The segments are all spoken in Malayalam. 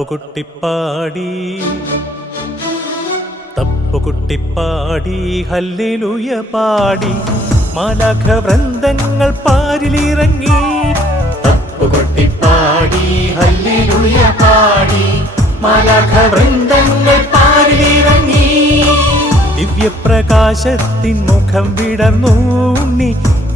തപ്പുകുട്ടിപ്പാടി തപ്പുകുട്ടിപ്പാടി ഹല്ലേലൂയ പാടി മാലാഖ വൃന്ദങ്ങൾ പാരിലിറങ്ങി. തപ്പുകുട്ടിപ്പാടി ഹല്ലേലൂയ പാടി മാലാഖ വൃന്ദങ്ങൾ പാരിലിറങ്ങി. ദിവ്യപ്രകാശത്തിൻ മുഖം വിടർന്നു ഉണ്ണി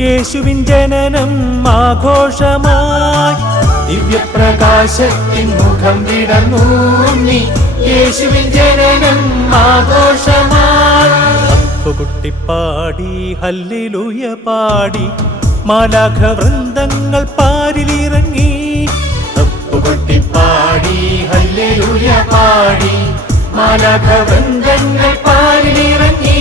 യേശുവിൻ ജനനം ആഘോഷമായി. ദിവ്യപ്രകാശത്തിൻ മുഖം വിടർന്നു ഉണ്ണി യേശുവിൻ ജനനം ആഘോഷമായി. തപ്പുകുട്ടിപ്പാടി ഹല്ലേലൂയ പാടി മാലാഖ വൃന്ദങ്ങൾ പാരിലിറങ്ങി. തപ്പുകുട്ടിപ്പാടി ഹല്ലേലൂയ പാടി മാലാഖ വൃന്ദങ്ങൾ പാരിലിറങ്ങി.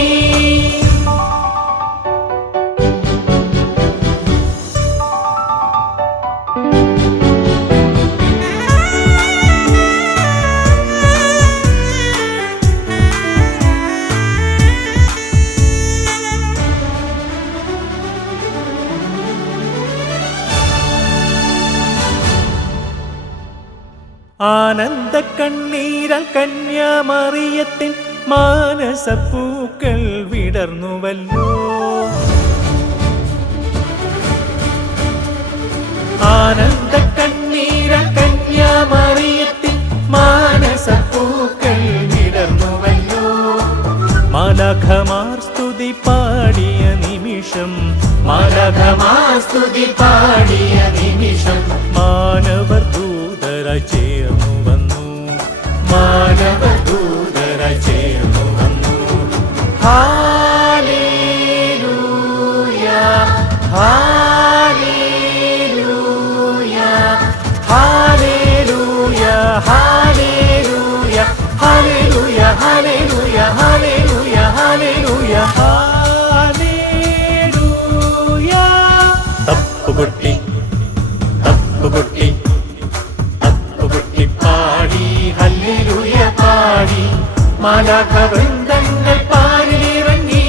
ആനന്ദ കണ്ണീരാൽ കന്യാമറിയത്തിൻ മാനസപ്പൂക്കൾ വിടർന്നുവല്ലോ. ആനന്ദ കണ്ണീരാൽ കന്യാമറിയത്തിൻ മാനസപ്പൂക്കൾ വിടർന്നുവല്ലോ. മാലാഖമാർ സ്തുതി പാടിയ നിമിഷം, മാലാഖമാർ സ്തുതി പാടിയ നിമിഷം മാനവർ ദൂതരായി ചേർന്നു വന്നു, മാനവർ ദൂതരായി ചേർന്നു വന്നു. Hallelujah hallelujah hallelujah hallelujah hallelujah hallelujah hallelujah hallelujah hallelujah. തപ്പുകുട്ടി തപ്പുകുട്ടി തപ്പുകുട്ടിപ്പാടി ഹല്ലേലൂയ പാടി മാലാഖ വൃന്ദങ്ങൾ പാരിലിറങ്ങി.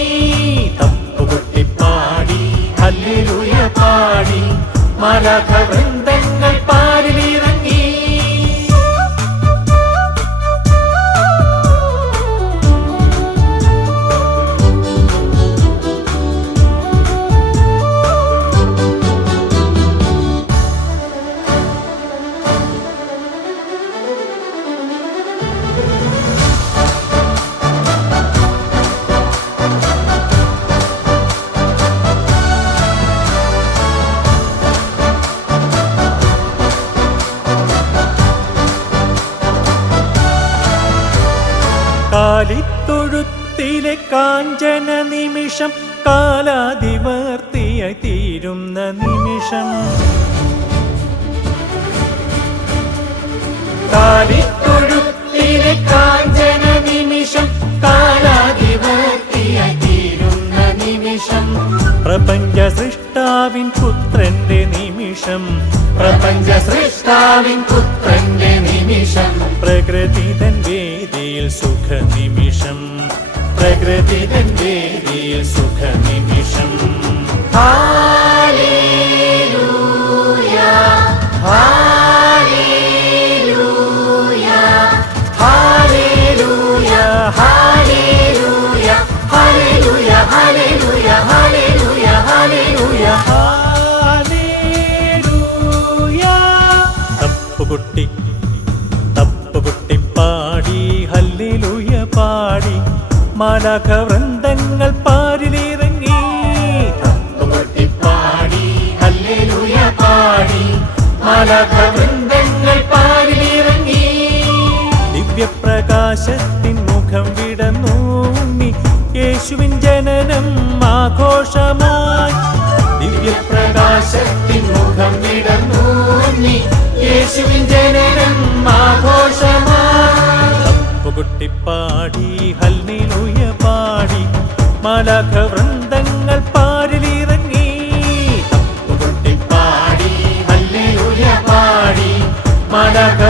തപ്പുകുട്ടിപ്പാടി ഹല്ലേലൂയ പാടി മാലാഖ വൃന്ദങ്ങൾ പാരിലിറങ്ങി. കാലിത്തൊഴുത്തിലെ കാഞ്ചന നിമിഷം കാലാതിവർത്തിയായി തീരുന്ന നിമിഷം. കാലിത്തൊഴുത്തിലെ കാഞ്ചന നിമിഷം കാലാതിവർത്തിയായി തീരുന്ന നിമിഷം. പ്രപഞ്ച സൃഷ്ടാവിൻ പുത്രന്റെ നിമിഷം, പ്രപഞ്ച സൃഷ്ടാവിൻ പുത്രന്റെ നിമിഷം. പ്രകൃതി തൻ വേദിയിൽ സുഖ നിമിഷം, പ്രകൃതി തൻ വേദിയിൽ സുഖ നിമിഷം. Hallelujah hallelujah hallelujah hallelujah hallelujah hallelujah hallelujah hallelujah hallelujah. തപ്പുകുട്ടി തപ്പുകുട്ടിപ്പാടി ഹല്ലേലൂയ പാടി മാലാഖ വൃന്ദങ്ങൾ പാരിലിറങ്ങി. തപ്പുകുട്ടിപ്പാടി ഹല്ലേലൂയ പാടി മാലാഖ വൃന്ദങ്ങൾ പാരിലിറങ്ങി. ദിവ്യപ്രകാശത്തിൻ മുഖം വിടർന്നു ഉണ്ണി യേശുവിൻ ജനനം ആഘോഷമായി. ദിവ്യപ്രകാശത്തിൻ മുഖം വിടർന്നു ഉണ്ണി യേശുവിൻ ജനനം ആഘോഷമായി. തപ്പുകുട്ടിപ്പാടി ഹല്ലേലൂയ പാടി മാലാഖ വൃന്ദങ്ങൾ പാരിലിറങ്ങി. തപ്പുകുട്ടിപ്പാടി ഹല്ലേലൂയ പാടി മാലാഖ